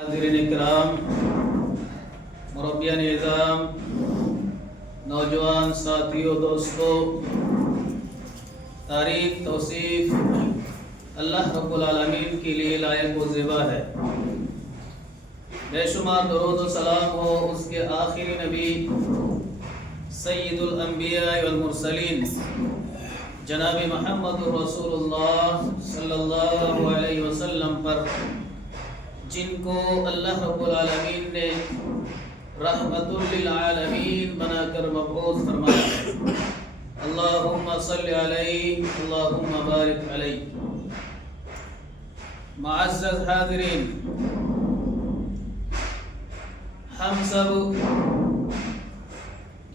حاضرین کرام، مربیان نظام، نوجوان ساتھیوں، دوستوں، تعریف توصیف اللہ رب العالمین کے لیے لائق و زیبا ہے۔ بے شمار درود و سلام ہو اس کے آخری نبی سید الانبیاء والمرسلین جناب محمد رسول اللہ صلی اللہ علیہ وسلم پر، جن کو اللہ رب العالمین نے رحمت للعالمین بنا کر مبعوث فرمایا ہے۔ اللہم صلی علیہ، اللہم بارک علیہ۔ معزز حاضرین، ہم سب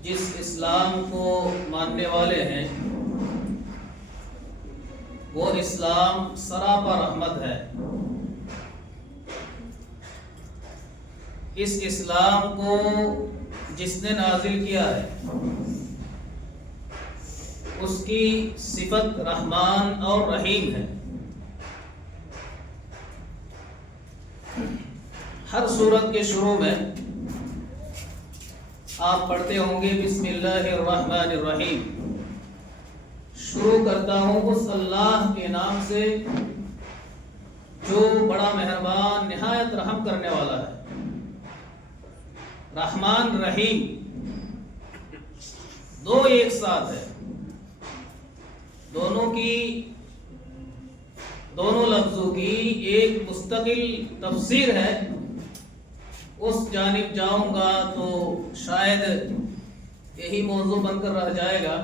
جس اسلام کو ماننے والے ہیں وہ اسلام سراپا رحمت ہے۔ اس اسلام کو جس نے نازل کیا ہے اس کی صفت رحمان اور رحیم ہے۔ ہر سورت کے شروع میں آپ پڑھتے ہوں گے بسم اللہ الرحمن الرحیم۔ شروع کرتا ہوں اس اللہ کے نام سے جو بڑا مہربان نہایت رحم کرنے والا ہے۔ رحمان رحیم دو ایک ساتھ ہے، دونوں لفظوں کی ایک مستقل تفسیر ہے۔ اس جانب جاؤں گا تو شاید یہی موضوع بن کر رہ جائے گا۔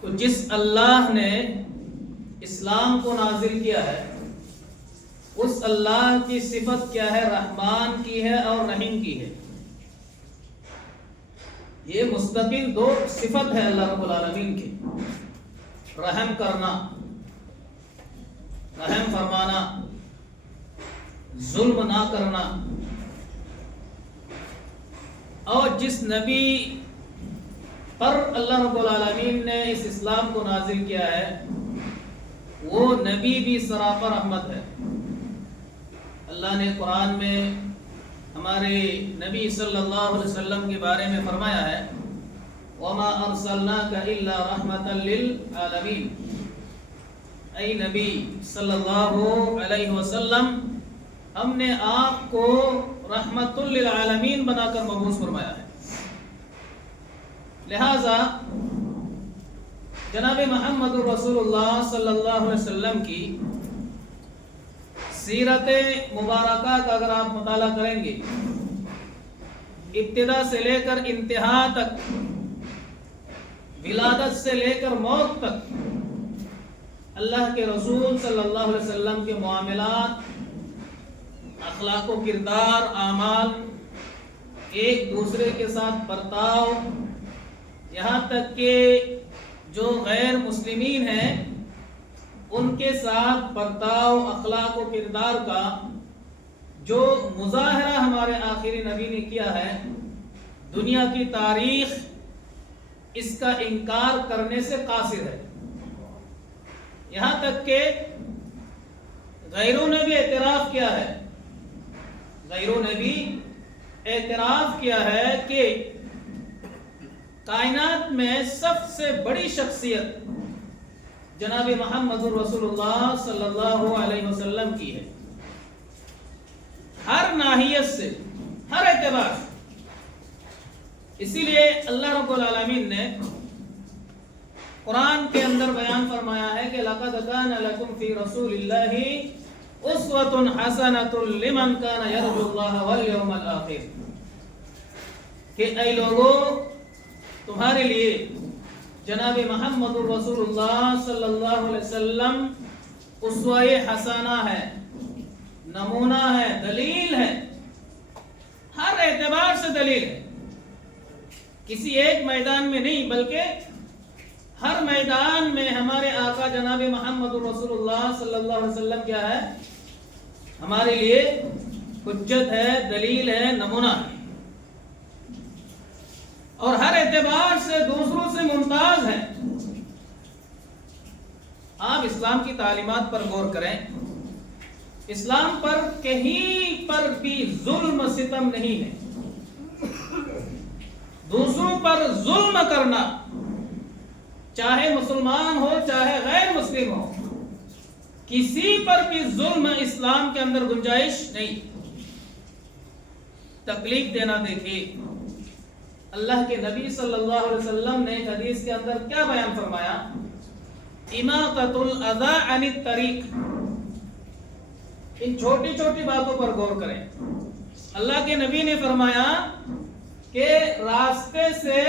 تو جس اللہ نے اسلام کو نازل کیا ہے اس اللہ کی صفت کیا ہے؟ رحمان کی ہے اور رحیم کی ہے۔ یہ مستقل دو صفت ہے اللہ رب العالمین کی۔ رحم کرنا، رحم فرمانا، ظلم نہ کرنا۔ اور جس نبی پر اللہ رب العالمین نے اس اسلام کو نازل کیا ہے وہ نبی بھی سراپا رحمت ہے۔ اللہ نے قرآن میں ہمارے نبی صلی اللہ علیہ وسلم کے بارے میں فرمایا ہے وَمَا أَرْسَلْنَاكَ إِلَّا رَحْمَةً لِلْعَالَمِينَ۔ اے نبی صلی اللہ علیہ وسلم، ہم نے آپ کو رحمت للعالمین بنا کر مبعوث فرمایا ہے۔ لہذا جناب محمد رسول اللہ صلی اللہ علیہ وسلم کی سیرت مبارکہ کا اگر آپ مطالعہ کریں گے، ابتدا سے لے کر انتہا تک، ولادت سے لے کر موت تک، اللہ کے رسول صلی اللہ علیہ وسلم کے معاملات، اخلاق و کردار، اعمال، ایک دوسرے کے ساتھ برتاؤ، یہاں تک کہ جو غیر مسلمین ہیں ان کے ساتھ برتاؤ، اخلاق و کردار کا جو مظاہرہ ہمارے آخری نبی نے کیا ہے، دنیا کی تاریخ اس کا انکار کرنے سے قاصر ہے۔ یہاں تک کہ غیروں نے بھی اعتراف کیا ہے، غیروں نے بھی اعتراف کیا ہے کہ کائنات میں سب سے بڑی شخصیت جناب محمد رسول اللہ صلی اللہ علیہ وسلم کی ہے، ہر ناحیت سے، ہر اعتبار سے۔ اسی لیے اللہ رب العالمین نے قرآن کے اندر بیان فرمایا ہے کہ لَقَدْ كَانَ لَكُمْ فِي رَسُولِ اللَّهِ أُسْوَةٌ حَسَنَةٌ لِمَنْ كَانَ يَرْجُو اللَّهَ وَالْيَوْمَ الْآخِرَ، کہ اے لوگو، تمہارے لیے جناب محمد رسول اللہ صلی اللہ علیہ وسلم اسوہ حسنہ ہے، نمونہ ہے، دلیل ہے، ہر اعتبار سے دلیل ہے۔ کسی ایک میدان میں نہیں بلکہ ہر میدان میں ہمارے آقا جناب محمد رسول اللہ صلی اللہ علیہ وسلم کیا ہے؟ ہمارے لیے حجت ہے، دلیل ہے، نمونہ ہے، اور ہر اعتبار سے دوسروں سے ممتاز ہے۔ آپ اسلام کی تعلیمات پر غور کریں اسلام پر کہیں پر بھی ظلم و ستم نہیں ہے. دوسروں پر ظلم کرنا، چاہے مسلمان ہو چاہے غیر مسلم ہو، کسی پر بھی ظلم اسلام کے اندر گنجائش نہیں. تکلیف دینا، دیکھیے اللہ کے نبی صلی اللہ علیہ وسلم نے حدیث کے اندر کیا بیان فرمایا؟ اماطۃ الاذی عن الطریق. ان چھوٹی چھوٹی باتوں پر غور کریں. اللہ کے نبی نے فرمایا کہ راستے سے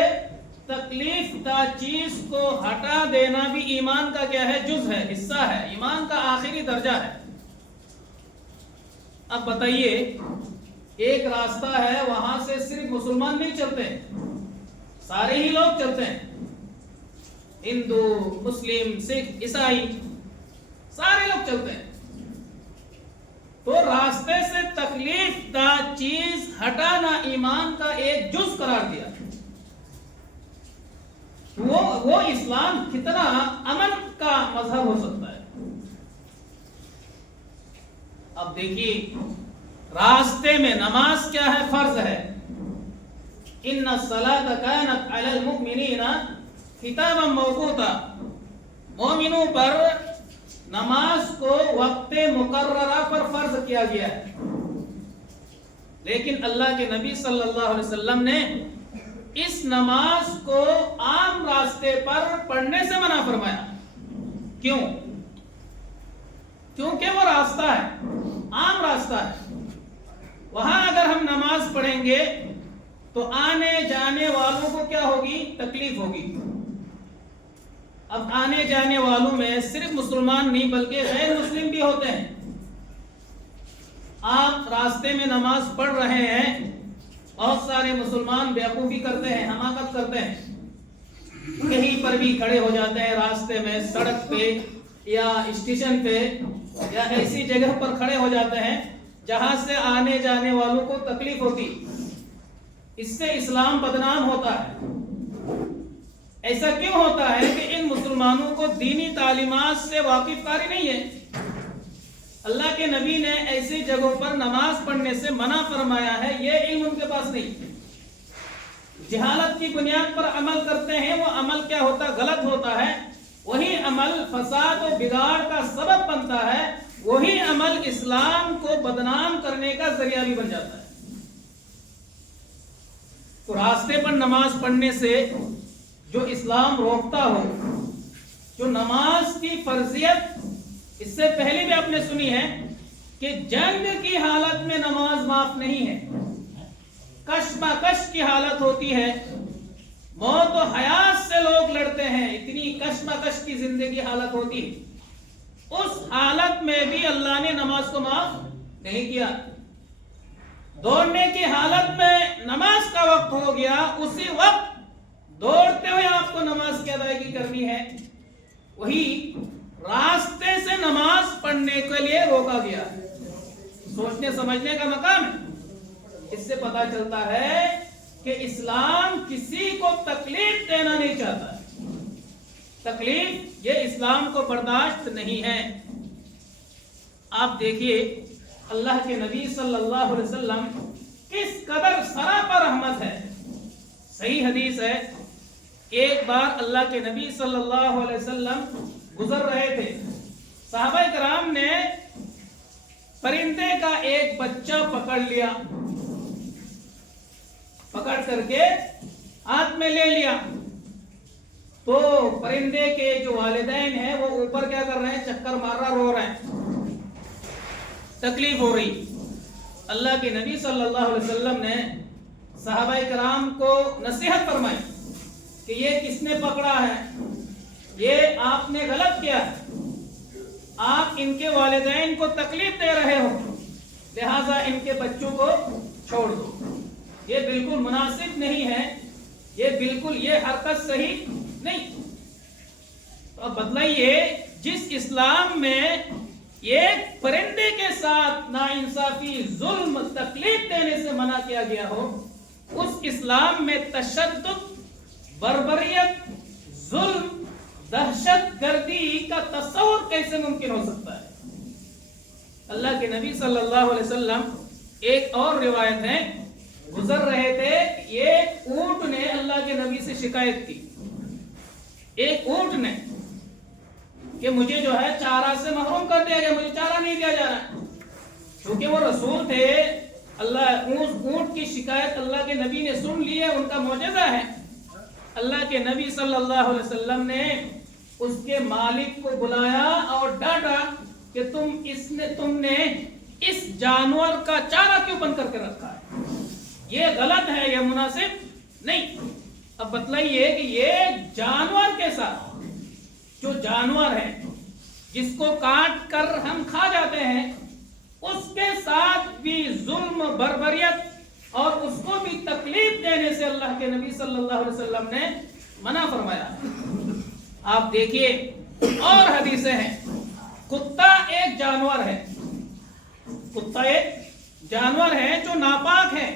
تکلیف دہ چیز کو ہٹا دینا بھی ایمان کا کیا ہے؟ جز ہے، حصہ ہے، ایمان کا آخری درجہ ہے. اب بتائیے، ایک راستہ ہے، وہاں سے صرف مسلمان نہیں چلتے، سارے ہی لوگ چلتے ہیں، ہندو، مسلم، سکھ، عیسائی، سارے لوگ چلتے ہیں. تو راستے سے تکلیف دہ چیز ہٹانا ایمان کا ایک جز قرار دیا. وہ اسلام کتنا امن کا مذہب ہو سکتا ہے. اب دیکھیے، راستے میں نماز کیا ہے؟ فرض ہے. ان الصلاۃ کانت علی المؤمنین کتابا موقوتا. مومنوں پر نماز کو وقت مقررہ پر فرض کیا گیا ہے. لیکن اللہ کے نبی صلی اللہ علیہ وسلم نے اس نماز کو عام راستے پر پڑھنے سے منع فرمایا. کیوں؟ کیونکہ وہ راستہ ہے، عام راستہ ہے. وہاں اگر ہم نماز پڑھیں گے تو آنے جانے والوں کو کیا ہوگی؟ تکلیف ہوگی. اب آنے جانے والوں میں صرف مسلمان نہیں بلکہ غیر مسلم بھی ہوتے ہیں. آپ راستے میں نماز پڑھ رہے ہیں، بہت سارے مسلمان بیوقوفی کرتے ہیں، حماقت کرتے ہیں، کہیں پر بھی کھڑے ہو جاتے ہیں راستے میں، سڑک پہ یا اسٹیشن پہ یا ایسی جگہ پر کھڑے ہو جاتے ہیں جہاں سے آنے جانے والوں کو تکلیف ہوتی. اس سے اسلام بدنام ہوتا ہے. ایسا کیوں ہوتا ہے کہ ان مسلمانوں کو دینی تعلیمات سے واقف کاری نہیں ہے. اللہ کے نبی نے ایسی جگہوں پر نماز پڑھنے سے منع فرمایا ہے، یہ علم ان کے پاس نہیں. جہالت کی بنیاد پر عمل کرتے ہیں، وہ عمل کیا ہوتا؟ غلط ہوتا ہے. وہی عمل فساد و بگاڑ کا سبب بنتا ہے، وہی عمل اسلام کو بدنام کرنے کا ذریعہ بھی بن جاتا ہے. تو راستے پر نماز پڑھنے سے جو اسلام روکتا ہو، جو نماز کی فرضیت اس سے پہلے بھی آپ نے سنی ہے کہ جنگ کی حالت میں نماز معاف نہیں ہے. کشمکش کی حالت ہوتی ہے، موت و حیات سے لوگ لڑتے ہیں، اتنی کشمکش کی زندگی حالت ہوتی ہے. اس حالت میں بھی اللہ نے نماز کو معاف نہیں کیا. دوڑنے کی حالت میں نماز کا وقت ہو گیا، اسی وقت دوڑتے ہوئے آپ کو نماز کی ادائیگی کرنی ہے. وہی راستے سے نماز پڑھنے کے لیے روکا گیا. سوچنے سمجھنے کا مقام ہے. اس سے پتا چلتا ہے کہ اسلام کسی کو تکلیف دینا نہیں چاہتا ہے. تکلیف یہ اسلام کو برداشت نہیں ہے. آپ دیکھیے اللہ کے نبی صلی اللہ علیہ وسلم کس قدر سراپا رحمت ہے. صحیح حدیث ہے، ایک بار اللہ کے نبی صلی اللہ علیہ وسلم گزر رہے تھے. صحابہ کرام نے پرندے کا ایک بچہ پکڑ لیا، پکڑ کر کے ہاتھ میں لے لیا. تو پرندے کے جو والدین ہیں وہ اوپر کیا کر رہے ہیں؟ چکر مار رہا، رو رہے ہیں، تکلیف ہو رہی. اللہ کے نبی صلی اللہ علیہ وسلم نے صحابہ کرام کو نصیحت فرمائی کہ یہ کس نے پکڑا ہے؟ یہ آپ نے غلط کیا ہے. آپ ان کے والدین کو تکلیف دے رہے ہو، لہذا ان کے بچوں کو چھوڑ دو. یہ بالکل مناسب نہیں ہے، یہ حرکت صحیح نہیں. تو اب بتلائیے، جس اسلام میں ایک پرندے کے ساتھ ناانصافی، ظلم، تکلیف دینے سے منع کیا گیا ہو، اس اسلام میں تشدد، بربریت، ظلم، دہشت گردی کا تصور کیسے ممکن ہو سکتا ہے؟ اللہ کے نبی صلی اللہ علیہ وسلم ایک اور روایت ہے گزر رہے تھے، ایک اونٹ نے اللہ کے نبی سے شکایت کی، ایک اونٹ نے کہ مجھے جو ہے چارہ سے محروم کر دیا گیا، مجھے چارہ نہیں دیا جا رہا، کیونکہ وہ رسول تھے۔ اللہ اونٹ کی شکایت اللہ کے نبی نے سن لی ہے، ان کا معجزہ ہے۔ اللہ کے نبی صلی اللہ علیہ وسلم نے اس کے مالک کو بلایا اور ڈانٹا کہ تم نے اس جانور کا چارہ کیوں بند کر کے رکھا ہے، یہ غلط ہے، یہ مناسب نہیں۔ اب بتلائیے کہ یہ جانور کے ساتھ، جو جانور ہے جس کو کاٹ کر ہم کھا جاتے ہیں، اس کے ساتھ بھی ظلم بربریت اور اس کو بھی تکلیف دینے سے اللہ کے نبی صلی اللہ علیہ وسلم نے منع فرمایا۔ آپ دیکھیے اور حدیثیں ہیں، کتا ایک جانور ہے، کتا ایک جانور ہے جو ناپاک ہے،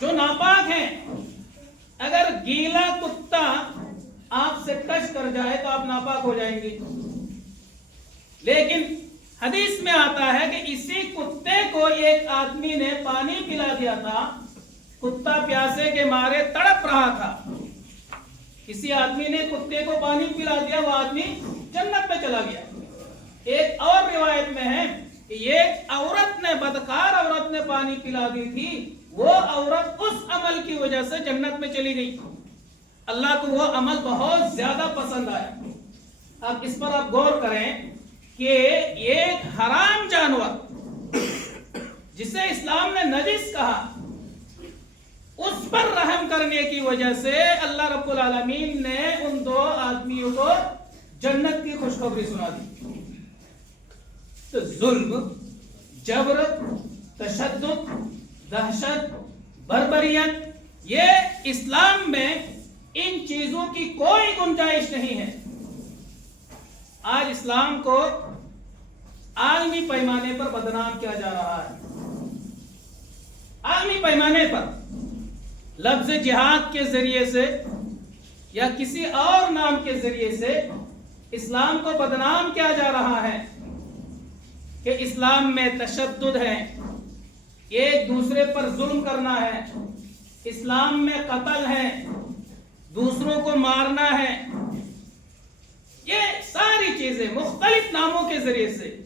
جو ناپاک ہے۔ اگر گیلا کتا آپ سے ٹچ کر جائے تو آپ ناپاک ہو جائیں گے، لیکن حدیث میں آتا ہے کہ اسی کتے کو ایک آدمی نے پانی پلا دیا تھا، کتا پیاسے کے مارے تڑپ رہا تھا، کسی آدمی نے کتے کو پانی پلا دیا، وہ آدمی جنت میں چلا گیا۔ ایک اور روایت میں ہے کہ ایک عورت نے، بدکار عورت نے پانی پلا دی تھی، وہ عورت اس عمل کی وجہ سے جنت میں چلی گئی، اللہ کو وہ عمل بہت زیادہ پسند آیا۔ اب اس پر آپ غور کریں کہ ایک حرام جانور جسے اسلام نے نجس کہا، اس پر رحم کرنے کی وجہ سے اللہ رب العالمین نے ان دو آدمیوں کو جنت کی خوشخبری سنا دی۔ تو ظلم، جبر، تشدد، دہشت، بربریت، یہ اسلام میں ان چیزوں کی کوئی گنجائش نہیں ہے۔ آج اسلام کو عالمی پیمانے پر بدنام کیا جا رہا ہے، عالمی پیمانے پر لفظ جہاد کے ذریعے سے یا کسی اور نام کے ذریعے سے اسلام کو بدنام کیا جا رہا ہے کہ اسلام میں تشدد ہے، ایک دوسرے پر ظلم کرنا ہے، اسلام میں قتل ہے، دوسروں کو مارنا ہے، یہ ساری چیزیں مختلف ناموں کے ذریعے سے،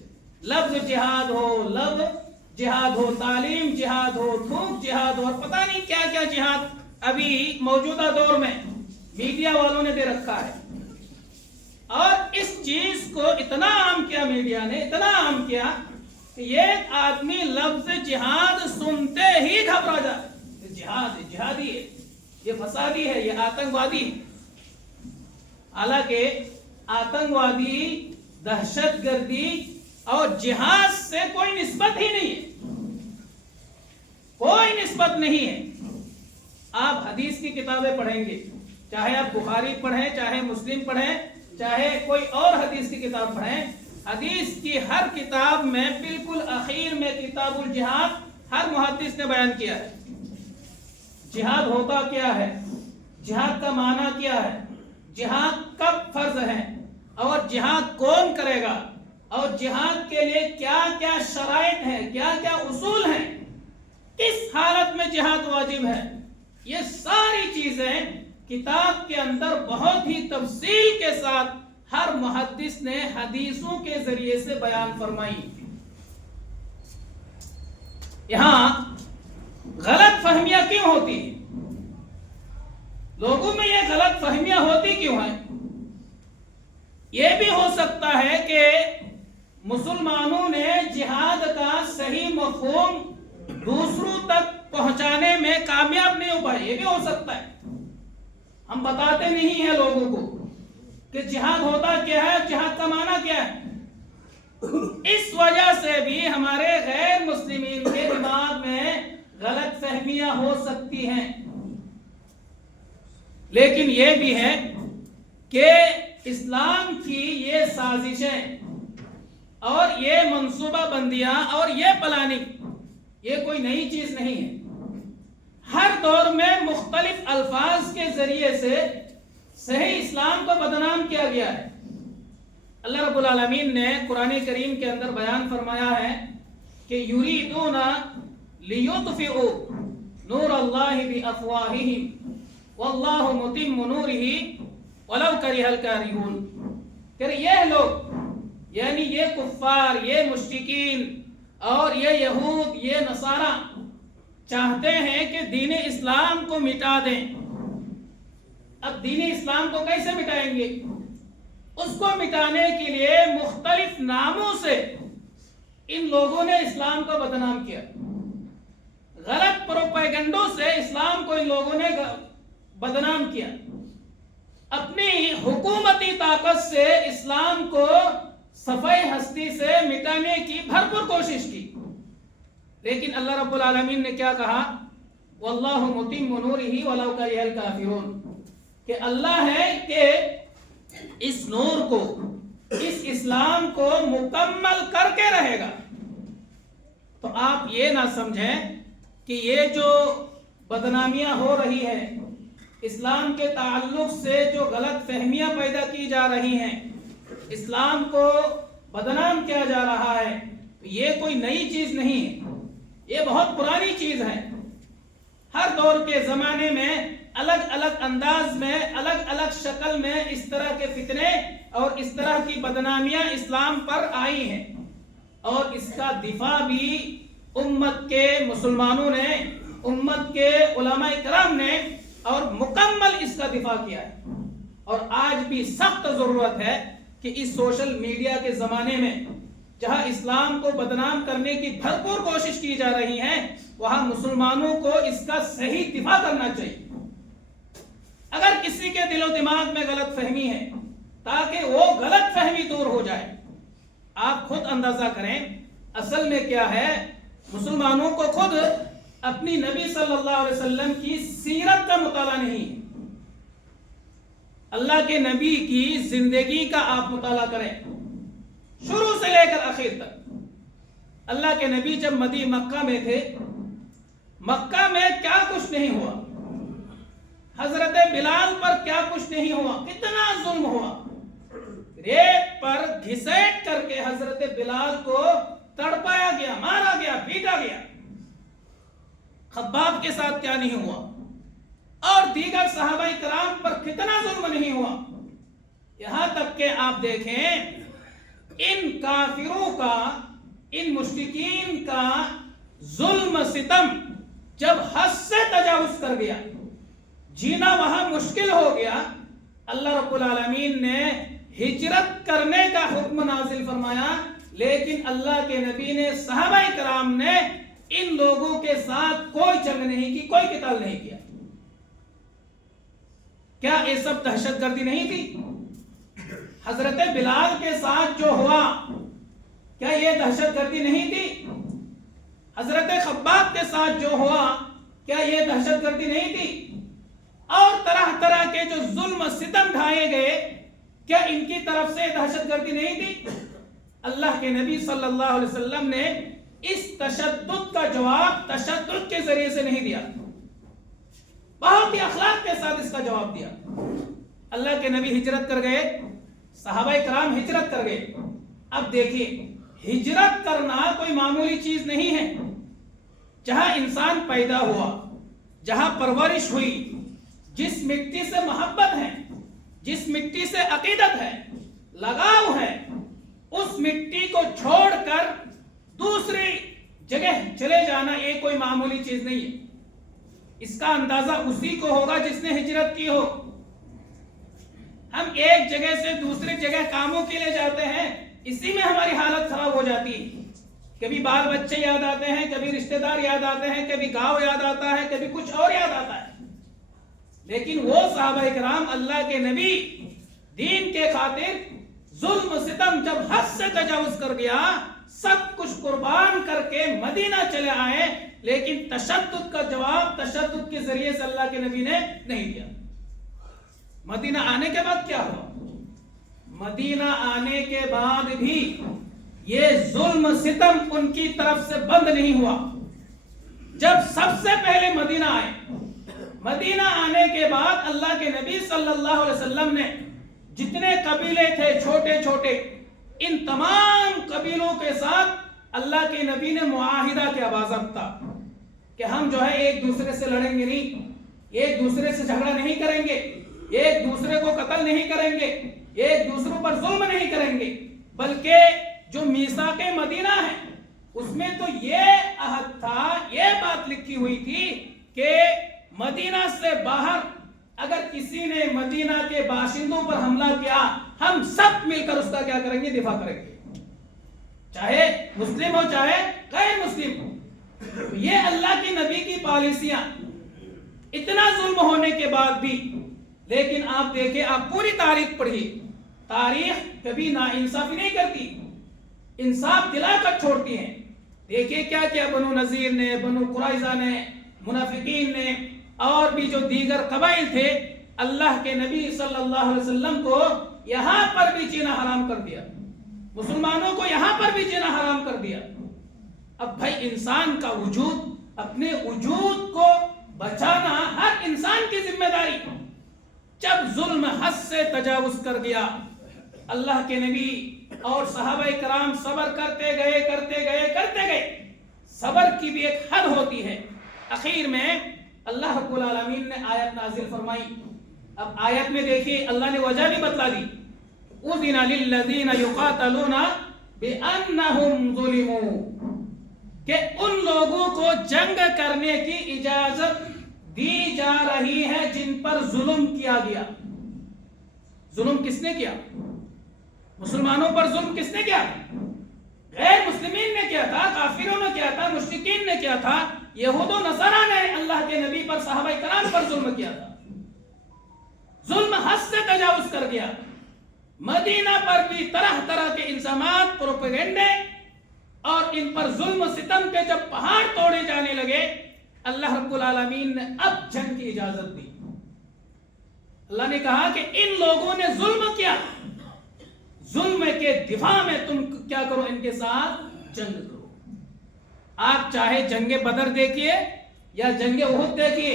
لفظ جہاد ہو، لفظ جہاد ہو، تعلیم جہاد ہو، تھوک جہاد ہو، اور پتہ نہیں کیا کیا جہاد ابھی موجودہ دور میں میڈیا والوں نے دے رکھا ہے۔ اور اس چیز کو اتنا عام کیا، میڈیا نے اتنا عام کیا کہ ایک آدمی لفظ جہاد سنتے ہی گھبرا جائے، جہاد جہادی ہے، یہ فسادی ہے، یہ آتنکوادی ہے۔ حالانکہ آتنکوادی، دہشت گردی اور جہاد سے کوئی نسبت ہی نہیں ہے، کوئی نسبت نہیں ہے۔ آپ حدیث کی کتابیں پڑھیں گے، چاہے آپ بخاری پڑھیں، چاہے مسلم پڑھیں، چاہے کوئی اور حدیث کی کتاب پڑھیں، حدیث کی ہر کتاب میں بالکل اخیر میں کتاب الجہاد ہر محدث نے بیان کیا ہے۔ جہاد ہوتا کیا ہے، جہاد کا معنی کیا ہے، جہاد کب فرض ہے، اور جہاد کون کرے گا، اور جہاد کے لیے کیا کیا شرائط ہیں، کیا کیا اصول ہیں، کس حالت میں جہاد واجب ہے، یہ ساری چیزیں کتاب کے اندر بہت ہی تفصیل کے ساتھ ہر محدث نے حدیثوں کے ذریعے سے بیان فرمائی۔ یہاں غلط فہمیاں کیوں ہوتی ہیں، لوگوں میں یہ غلط فہمیاں ہوتی کیوں ہیں؟ یہ بھی ہو سکتا ہے کہ مسلمانوں نے جہاد کا صحیح مفہوم دوسروں تک پہنچانے میں کامیاب نہیں ہو پائے، یہ بھی ہو سکتا ہے۔ ہم بتاتے نہیں ہیں لوگوں کو کہ جہاد ہوتا کیا ہے، جہاد کا معنی کیا ہے۔ اس وجہ سے بھی ہمارے غیر مسلمین کے دماغ میں غلط فہمیاں ہو سکتی ہیں۔ لیکن یہ بھی ہے کہ اسلام کی یہ سازشیں اور یہ منصوبہ بندیاں اور یہ پلاننگ، یہ کوئی نئی چیز نہیں ہے۔ ہر دور میں مختلف الفاظ کے ذریعے سے صحیح اسلام کو بدنام کیا گیا ہے۔ اللہ رب العالمین نے قرآن کریم کے اندر بیان فرمایا ہے کہ یریدون لیطفئوا نور اللہ بافواہہم واللہ متم نورہ ولو کرہ الکارہون، کہ یہ لوگ یعنی یہ کفار، یہ مشرکین اور یہ یہود، یہ نصارہ چاہتے ہیں کہ دین اسلام کو مٹا دیں۔ اب دین اسلام کو کیسے مٹائیں گے؟ اس کو مٹانے کے لیے مختلف ناموں سے ان لوگوں نے اسلام کو بدنام کیا، غلط پروپیگنڈوں سے اسلام کو ان لوگوں نے بدنام کیا، اپنی حکومتی طاقت سے اسلام کو صفحہ ہستی سے مٹانے کی بھرپور کوشش کی۔ لیکن اللہ رب العالمین نے کیا کہا؟ واللہ متم نورہ ولو کرہ الکافرون، کہ اللہ ہے کہ اس نور کو، اس اسلام کو مکمل کر کے رہے گا۔ تو آپ یہ نہ سمجھیں کہ یہ جو بدنامیاں ہو رہی ہیں، اسلام کے تعلق سے جو غلط فہمیاں پیدا کی جا رہی ہیں، اسلام کو بدنام کیا جا رہا ہے، یہ کوئی نئی چیز نہیں ہے، یہ بہت پرانی چیز ہے۔ ہر دور کے زمانے میں الگ الگ انداز میں، الگ الگ شکل میں اس طرح کے فتنے اور اس طرح کی بدنامیاں اسلام پر آئی ہیں، اور اس کا دفاع بھی امت کے مسلمانوں نے، امت کے علماء کرام نے اور مکمل اس کا دفاع کیا ہے۔ اور آج بھی سخت ضرورت ہے کہ اس سوشل میڈیا کے زمانے میں جہاں اسلام کو بدنام کرنے کی بھرپور کوشش کی جا رہی ہے، وہاں مسلمانوں کو اس کا صحیح دفاع کرنا چاہیے۔ اگر کسی کے دل و دماغ میں غلط فہمی ہے، تاکہ وہ غلط فہمی دور ہو جائے، آپ خود اندازہ کریں اصل میں کیا ہے۔ مسلمانوں کو خود اپنی نبی صلی اللہ علیہ وسلم کی سیرت کا مطالعہ نہیں ہے۔ اللہ کے نبی کی زندگی کا آپ مطالعہ کریں، شروع سے لے کر آخر تک۔ اللہ کے نبی جب مکہ میں تھے، مکہ میں کیا کچھ نہیں ہوا، حضرت بلال پر کیا کچھ نہیں ہوا، کتنا ظلم ہوا، ریت پر گھسیٹ کر کے حضرت بلال کو تڑپایا گیا، مارا گیا، پیٹا گیا۔ خباب کے ساتھ کیا نہیں ہوا، اور دیگر صحابہ کرام پر کتنا ظلم نہیں ہوا۔ یہاں تک کہ آپ دیکھیں ان کافروں کا، ان مشرکین کا ظلم ستم جب حد سے تجاوز کر گیا، جینا وہاں مشکل ہو گیا، اللہ رب العالمین نے ہجرت کرنے کا حکم نازل فرمایا۔ لیکن اللہ کے نبی نے، صحابہ کرام نے ان لوگوں کے ساتھ کوئی جنگ نہیں کی، کوئی قتال نہیں کیا۔ کیا یہ سب دہشت گردی نہیں تھی؟ حضرت بلال کے ساتھ جو ہوا، کیا یہ دہشت گردی نہیں تھی؟ حضرت خباب کے ساتھ جو ہوا، کیا یہ دہشت گردی نہیں تھی؟ اور طرح طرح کے جو ظلم ستم ڈھائے گئے، کیا ان کی طرف سے دہشت گردی نہیں تھی؟ اللہ کے نبی صلی اللہ علیہ وسلم نے اس تشدد کا جواب تشدد کے ذریعے سے نہیں دیا، بہت ہی اخلاق کے ساتھ اس کا جواب دیا۔ اللہ کے نبی ہجرت کر گئے، صحابہ کرام ہجرت کر گئے۔ اب دیکھیں، ہجرت کرنا کوئی معمولی چیز نہیں ہے۔ جہاں انسان پیدا ہوا، جہاں پرورش ہوئی، جس مٹی سے محبت ہے، جس مٹی سے عقیدت ہے، لگاؤ ہے، اس مٹی کو چھوڑ کر دوسری جگہ چلے جانا یہ کوئی معمولی چیز نہیں ہے۔ اس کا اندازہ اسی کو ہوگا جس نے ہجرت کی ہو۔ ہم ایک جگہ سے دوسری جگہ کاموں کے لیے جاتے ہیں، اسی میں ہماری حالت خراب ہو جاتی ہے۔ کبھی بال بچے یاد آتے ہیں، کبھی رشتہ دار یاد آتے ہیں، کبھی گاؤں یاد آتا ہے، کبھی کچھ اور یاد آتا ہے۔ لیکن وہ صحابہ کرام، اللہ کے نبی دین کے خاطر ظلم ستم جب حد سے تجاوز کر گیا، سب کچھ قربان کر کے مدینہ چلے آئے، لیکن تشدد کا جواب تشدد کے ذریعے سے اللہ کے نبی نے نہیں دیا۔ مدینہ آنے کے بعد کیا ہوا؟ مدینہ آنے کے بعد بھی یہ ظلم ستم ان کی طرف سے بند نہیں ہوا۔ جب سب سے پہلے مدینہ آئے، مدینہ آنے کے بعد اللہ کے نبی صلی اللہ علیہ وسلم نے جتنے قبیلے تھے چھوٹے چھوٹے، ان تمام قبیلوں کے ساتھ اللہ کے نبی نے معاہدہ کیا باضابطہ کہ ہم جو ہے ایک دوسرے سے لڑیں گے نہیں، ایک دوسرے سے جھگڑا نہیں کریں گے، ایک دوسرے کو قتل نہیں کریں گے، ایک دوسروں پر ظلم نہیں کریں گے، بلکہ جو میثاق مدینہ ہے اس میں تو یہ عہد تھا، یہ بات لکھی ہوئی تھی کہ مدینہ سے باہر اگر کسی نے مدینہ کے باشندوں پر حملہ کیا، ہم سب مل کر اس کا کیا کریں گے؟ دفاع کریں گے، چاہے مسلم ہو چاہے غیر مسلم ہو۔ یہ اللہ کے نبی کی پالیسیاں، اتنا ظلم ہونے کے بعد بھی، لیکن آپ دیکھیں، آپ پوری تاریخ پڑھیے، تاریخ کبھی ناانصافی نہیں کرتی، انصاف دلا کر چھوڑتی ہیں۔ دیکھیں کیا کیا بنو نذیر نے، بنو قریظہ نے، منافقین نے، اور بھی جو دیگر قبائل تھے، اللہ کے نبی صلی اللہ علیہ وسلم کو یہاں پر بھی جینا حرام کر دیا، مسلمانوں کو یہاں پر بھی جینا حرام کر دیا۔ اب بھائی انسان کا وجود، اپنے وجود کو بچانا ہر انسان کی ذمہ داری۔ جب ظلم حد سے تجاوز کر گیا، اللہ کے نبی اور صحابہ کرام صبر کرتے گئے۔ صبر کی بھی ایک حد ہوتی ہے۔ اخیر میں اللہ رب العالمین نے آیت نازل فرمائی۔ اب آیت میں دیکھیے اللہ نے وجہ بھی بتلا دی، اذن للذین یقاتلون بانہم ظلموا، کہ ان لوگوں کو جنگ کرنے کی اجازت دی جا رہی ہے جن پر ظلم کیا گیا۔ ظلم کس نے کیا؟ مسلمانوں پر ظلم کس نے کیا؟ غیر مسلمین نے کیا تھا، کافروں نے کیا تھا، مشرکین نے کیا تھا، یہود و نصارہ نے اللہ کے نبی پر، صحابہ کرام پر ظلم کیا تھا۔ ظلم حد سے تجاوز کر گیا۔ مدینہ پر بھی طرح طرح کے الزامات، پروپیگنڈے اور ان پر ظلم و ستم کے جب پہاڑ توڑے جانے لگے، اللہ رب العالمین نے اب جنگ کی اجازت دی۔ اللہ نے کہا کہ ان لوگوں نے ظلم کیا، ظلم کے دفاع میں تم کیا کرو؟ ان کے ساتھ جنگ کرو۔ آپ چاہے جنگ بدر دیکھیے، یا جنگ احد دیکھیے،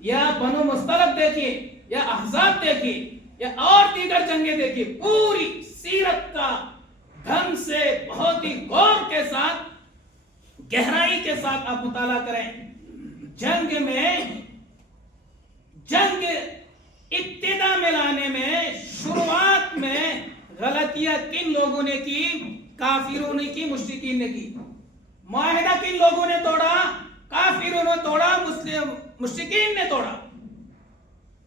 یا بنو مستلق دیکھیے، یا احزاب دیکھیے، یا اور دیگر جنگیں دیکھیے، پوری سیرت کا ڈھنگ سے بہت ہی غور کے ساتھ، گہرائی کے ساتھ آپ مطالعہ کریں۔ جنگ ابتدا میں لانے میں، شروعات میں غلطیاں کن لوگوں نے کی؟ کافروں نے کی، مشرکین نے کی۔ معاہدہ کن لوگوں نے توڑا؟ کافروں نے توڑا، مشرکین نے توڑا۔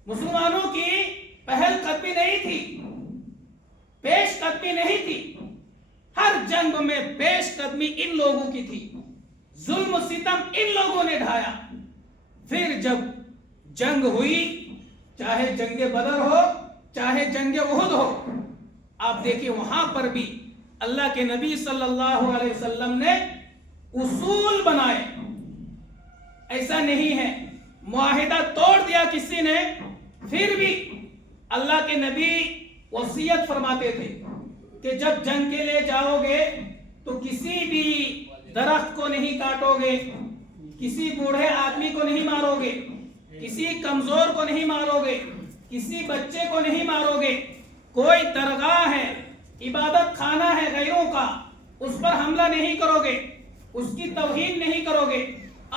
مسلمانوں کی پہل قدمی نہیں تھی، پیش قدمی نہیں تھی۔ ہر جنگ میں پیش قدمی ان لوگوں کی تھی، ظلم و ستم ان لوگوں نے ڈھایا۔ پھر جب جنگ ہوئی، چاہے جنگ بدر ہو چاہے جنگ احد ہو، آپ دیکھیں وہاں پر بھی اللہ کے نبی صلی اللہ علیہ وسلم نے اصول بنائے۔ ایسا نہیں ہے معاہدہ توڑ دیا کسی نے، پھر بھی اللہ کے نبی وصیت فرماتے تھے کہ جب جنگ کے لیے جاؤ گے تو کسی بھی درخت کو نہیں کاٹو گے، کسی بوڑھے آدمی کو نہیں مارو گے، کسی کمزور کو نہیں مارو گے، کسی بچے کو نہیں مارو گے، کوئی درگاہ ہے، عبادت خانہ ہے غیروں کا، اس پر حملہ نہیں کرو گے، اس کی توہین نہیں کرو گے،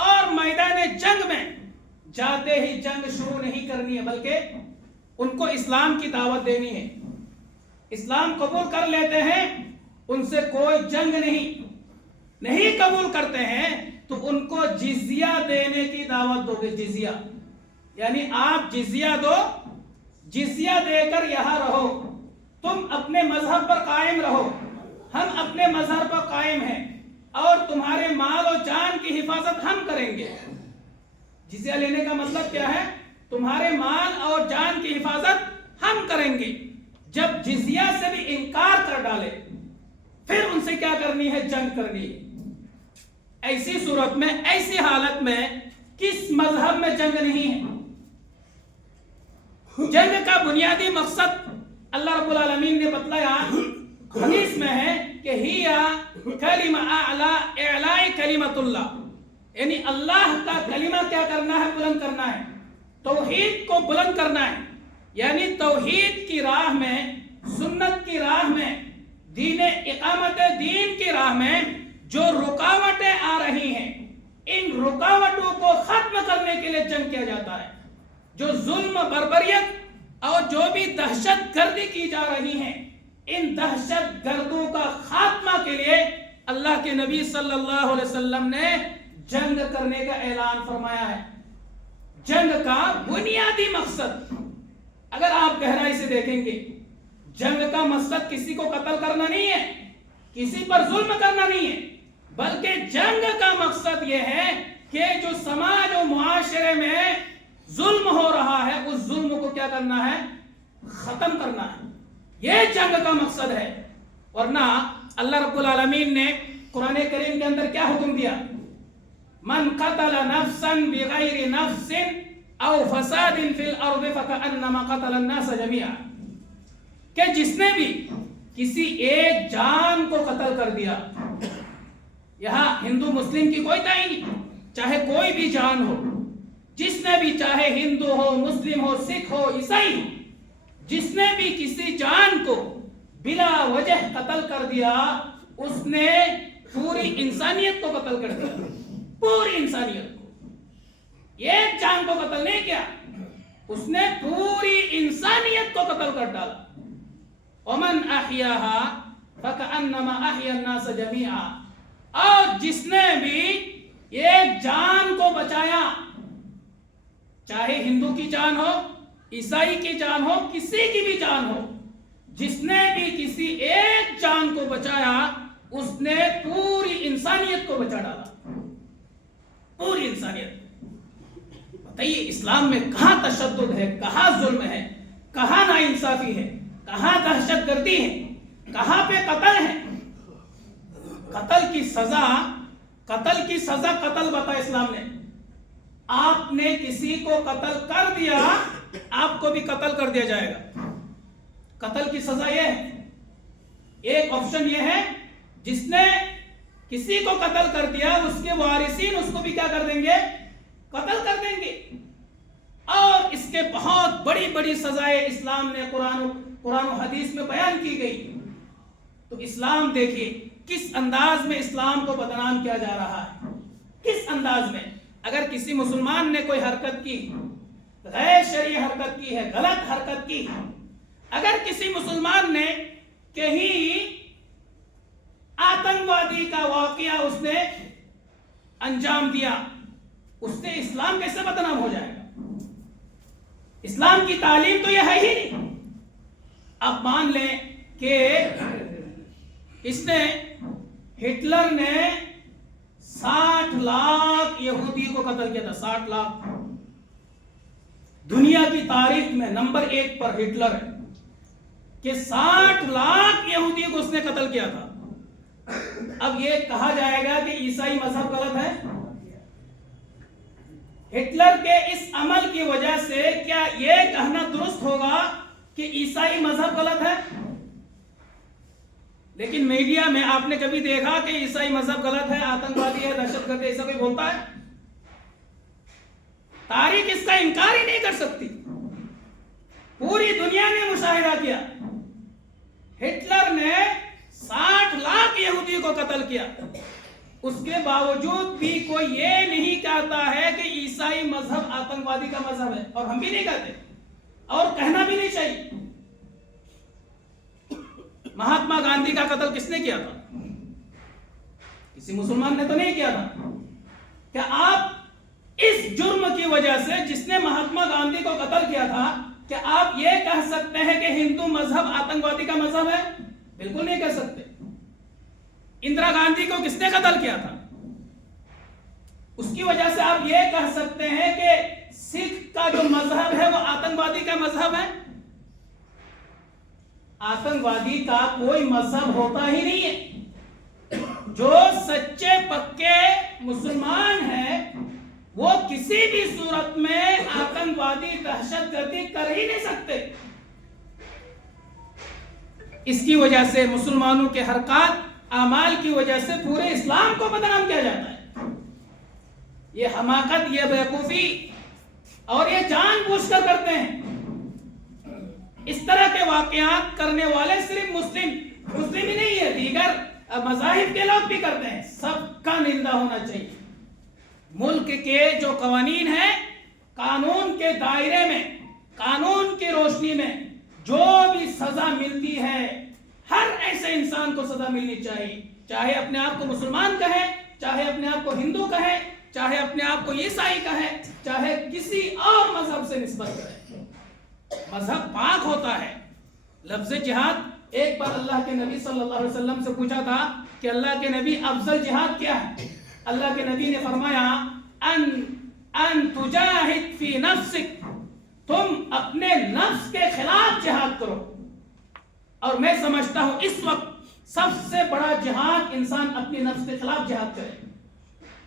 اور میدان جنگ میں جاتے ہی جنگ شروع نہیں کرنی ہے، بلکہ ان کو اسلام کی دعوت دینی ہے۔ اسلام قبول کر لیتے ہیں، ان سے کوئی جنگ نہیں قبول کرتے ہیں تو ان کو جزیہ دینے کی دعوت دو گے۔ جزیہ یعنی آپ جزیہ دو، جزیہ دے کر یہاں رہو، تم اپنے مذہب پر قائم رہو، ہم اپنے مذہب پر قائم ہیں، اور تمہارے مال و جان کی حفاظت ہم کریں گے۔ جزیہ لینے کا مطلب کیا ہے؟ تمہارے مال اور جان کی حفاظت ہم کریں گے۔ جب جزیہ سے بھی انکار کر ڈالے، پھر ان سے کیا کرنی ہے؟ جنگ کرنی ہے۔ ایسی صورت میں، ایسی حالت میں کس مذہب میں جنگ نہیں ہے؟ جنگ کا بنیادی مقصد اللہ رب العالمین نے بتلایا، حدیث میں ہے کہ ہی کلمہ اعلاء کلمۃ اللہ، یعنی اللہ کا کلمہ کیا کرنا ہے؟ بلند کرنا ہے، توحید کو بلند کرنا ہے۔ یعنی توحید کی راہ میں، سنت کی راہ میں، دین اقامت دین کی راہ میں جو رکاوٹیں آ رہی ہیں، ان رکاوٹوں کو ختم کرنے کے لیے جنگ کیا جاتا ہے. جو ظلم، بربریت اور جو بھی دہشت گردی کی جا رہی ہیں، ان دہشت گردوں کا خاتمہ کے لیے اللہ کے نبی صلی اللہ علیہ وسلم نے جنگ کرنے کا اعلان فرمایا ہے. جنگ کا بنیادی مقصد اگر آپ گہرائی سے دیکھیں گے، جنگ کا مقصد کسی کو قتل کرنا نہیں ہے، کسی پر ظلم کرنا نہیں ہے، بلکہ جنگ کا مقصد یہ ہے کہ جو سماج و معاشرے میں ظلم ہو رہا ہے، اس ظلم کو کیا کرنا ہے؟ ختم کرنا ہے. یہ جنگ کا مقصد ہے. ورنہ اللہ رب العالمین نے قرآن کریم کے اندر کیا حکم دیا؟ من قتل نفسا بغیر نفس او فساد فی الارض فکأنما قتل الناس جميعا، کہ جس نے بھی کسی ایک جان کو قتل کر دیا، یہاں ہندو مسلم کی کوئی تعین نہیں، چاہے کوئی بھی جان ہو، جس نے بھی، چاہے ہندو ہو، مسلم ہو، سکھ ہو، عیسائی ہو، جس نے بھی کسی جان کو بلا وجہ قتل کر دیا، اس نے پوری انسانیت کو قتل کر دیا. پوری انسانیت کو، ایک جان کو قتل نہیں کیا، اس نے پوری انسانیت کو قتل کر ڈالا. ومن احیاها فکأنما احیا الناس جميعا، اور جس نے بھی ایک جان کو بچایا، چاہے ہندو کی جان ہو، عیسائی کی جان ہو، کسی کی بھی جان ہو، جس نے بھی کسی ایک جان کو بچایا، اس نے پوری انسانیت کو بچا ڈالا. پوری انسانیت. بتائیے اسلام میں کہاں تشدد ہے، کہاں ظلم ہے، کہاں ناانصافی ہے، کہاں دہشت گردی ہے، کہاں پہ قتل ہے؟ قتل کی سزا قتل بتا اسلام نے. آپ نے کسی کو قتل کر دیا، آپ کو بھی قتل کر دیا جائے گا. قتل کی سزا یہ ہے. ایک آپشن یہ ہے، جس نے کسی کو قتل کر دیا، اس کے وارثین اس کو بھی کیا کر دیں گے؟ قتل کر دیں گے. اور اس کے بہت بڑی بڑی سزائیں اسلام نے قرآن و حدیث میں بیان کی گئی. تو اسلام دیکھیے کس انداز میں اسلام کو بدنام کیا جا رہا ہے. کس انداز میں؟ اگر کسی مسلمان نے کوئی حرکت کی، غیر شرعی حرکت کی ہے، غلط حرکت کی، اگر کسی مسلمان نے کہیں آتنکوادی کا واقعہ اس نے انجام دیا، اس سے اسلام کیسے بدنام ہو جائے گا؟ اسلام کی تعلیم تو یہ ہے ہی نہیں. اب مان لیں کہ اس نے، ہٹلر نے 60 لاکھ یہودی کو قتل کیا تھا. 60 لاکھ. دنیا کی تاریخ میں نمبر 1 پر ہٹلر ہے کہ 60 لاکھ یہودی کو اس نے قتل کیا تھا. اب یہ کہا جائے گا کہ عیسائی مذہب غلط ہے؟ ہٹلر کے اس عمل کی وجہ سے کیا یہ کہنا درست ہوگا کہ عیسائی مذہب غلط ہے؟ لیکن میڈیا میں آپ نے کبھی دیکھا کہ عیسائی مذہب غلط ہے، آتنکوادی ہے، دہشت گرد ہے، ایسا کوئی بولتا ہے؟ تاریخ اس کا انکار ہی نہیں کر سکتی. پوری دنیا نے مشاہدہ کیا، ہٹلر نے 60 لاکھ یہودی کو قتل کیا. اس کے باوجود بھی کوئی یہ نہیں کہتا ہے کہ عیسائی مذہب آتنکوادی کا مذہب ہے، اور ہم بھی نہیں کہتے، اور کہنا بھی نہیں چاہیے. مہاتما گاندھی کا قتل کس نے کیا تھا؟ کسی مسلمان نے تو نہیں کیا تھا. کیا آپ اس جرم کی وجہ سے، جس نے مہاتما گاندھی کو قتل کیا تھا، کیا آپ یہ کہہ سکتے ہیں کہ ہندو مذہب آتنکوادی کا مذہب ہے؟ بالکل نہیں کہہ سکتے. اندرا گاندھی کو کس نے قتل کیا تھا؟ اس کی وجہ سے آپ یہ کہہ سکتے ہیں کہ سکھ کا جو مذہب ہے وہ آتنکوادی کا مذہب ہے؟ آتنکوادی کا کوئی مذہب ہوتا ہی نہیں ہے. جو سچے پکے مسلمان ہیں وہ کسی بھی صورت میں آتنکوادی دہشت گردی کر ہی نہیں سکتے. اس کی وجہ سے مسلمانوں کے حرکات اعمال کی وجہ سے پورے اسلام کو بدنام کیا جاتا ہے. یہ حماقت، یہ بیوقوفی، اور یہ جان بوجھ کر کرتے ہیں. اس طرح کے واقعات کرنے والے صرف مسلم ہی نہیں ہے، دیگر مذاہب کے لوگ بھی کرتے ہیں، سب کا نندا ہونا چاہیے۔ ملک کے جو قوانین ہیں، قانون کے دائرے میں، قانون کی روشنی میں جو بھی سزا ملتی ہے، ہر ایسے انسان کو سزا ملنی چاہیے، چاہے اپنے آپ کو مسلمان کہے، چاہے اپنے آپ کو ہندو کہے، چاہے اپنے آپ کو عیسائی کہے، چاہے کسی اور مذہب سے نسبت کرے۔ مذہب پاک ہوتا ہے۔ لفظ جہاد، ایک بار اللہ کے نبی صلی اللہ علیہ وسلم سے پوچھا تھا کہ اللہ کے نبی افضل جہاد کیا ہے؟ اللہ کے نبی نے فرمایا ان تجاہد فی نفسک، تم اپنے نفس کے خلاف جہاد کرو۔ اور میں سمجھتا ہوں اس وقت سب سے بڑا جہاد انسان اپنی نفس کے خلاف جہاد کرے۔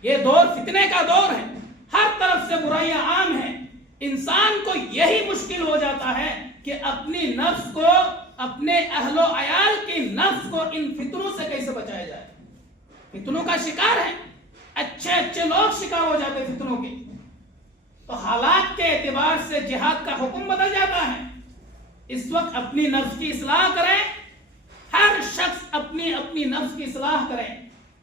یہ دور فتنے کا دور ہے، ہر طرف سے برائیاں عام ہیں، انسان کو یہی مشکل ہو جاتا ہے کہ اپنی نفس کو، اپنے اہل و عیال کی نفس کو ان فتنوں سے کیسے بچایا جائے۔ فتنوں کا شکار ہے، اچھے لوگ شکار ہو جاتے ہیں فتنوں کے۔ تو حالات کے اعتبار سے جہاد کا حکم بدل جاتا ہے۔ اس وقت اپنی نفس کی اصلاح کریں، ہر شخص اپنی نفس کی اصلاح کرے،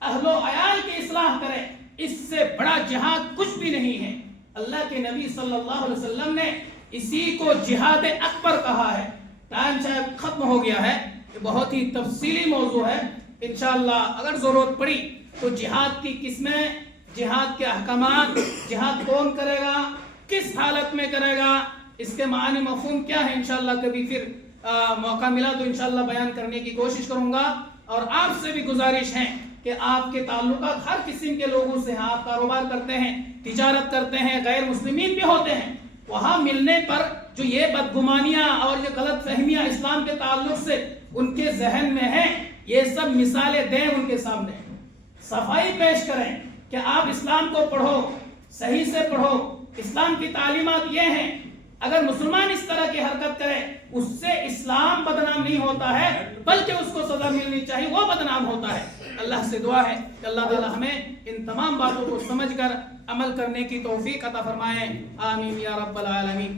اہل و عیال کی اصلاح کرے، اس سے بڑا جہاد کچھ بھی نہیں ہے۔ اللہ کے نبی صلی اللہ علیہ وسلم نے اسی کو جہاد اکبر کہا ہے۔ ٹائم شاید ختم ہو گیا ہے، یہ بہت ہی تفصیلی موضوع ہے، انشاءاللہ اگر ضرورت پڑی تو جہاد کی قسمیں، جہاد کے احکامات، جہاد کون کرے گا، کس حالت میں کرے گا، اس کے معنی مفہوم کیا ہے، انشاءاللہ کبھی پھر موقع ملا تو انشاءاللہ بیان کرنے کی کوشش کروں گا۔ اور آپ سے بھی گزارش ہے کہ آپ کے تعلقات ہر قسم کے لوگوں سے ہیں، آپ کاروبار کرتے ہیں، تجارت کرتے ہیں، غیر مسلمین بھی ہوتے ہیں، وہاں ملنے پر جو یہ بدگمانیاں اور یہ غلط فہمیاں اسلام کے تعلق سے ان کے ذہن میں ہیں، یہ سب مثالیں دیں ان کے سامنے، صفائی پیش کریں کہ آپ اسلام کو پڑھو، صحیح سے پڑھو، اسلام کی تعلیمات یہ ہیں۔ اگر مسلمان اس طرح کی حرکت کرے، اس سے اسلام بدنام نہیں ہوتا ہے، بلکہ اس کو سزا ملنی چاہیے، وہ بدنام ہوتا ہے۔ اللہ سے دعا ہے کہ اللہ تعالی ہمیں ان تمام باتوں کو سمجھ کر عمل کرنے کی توفیق عطا فرمائے، آمین یا رب العالمین۔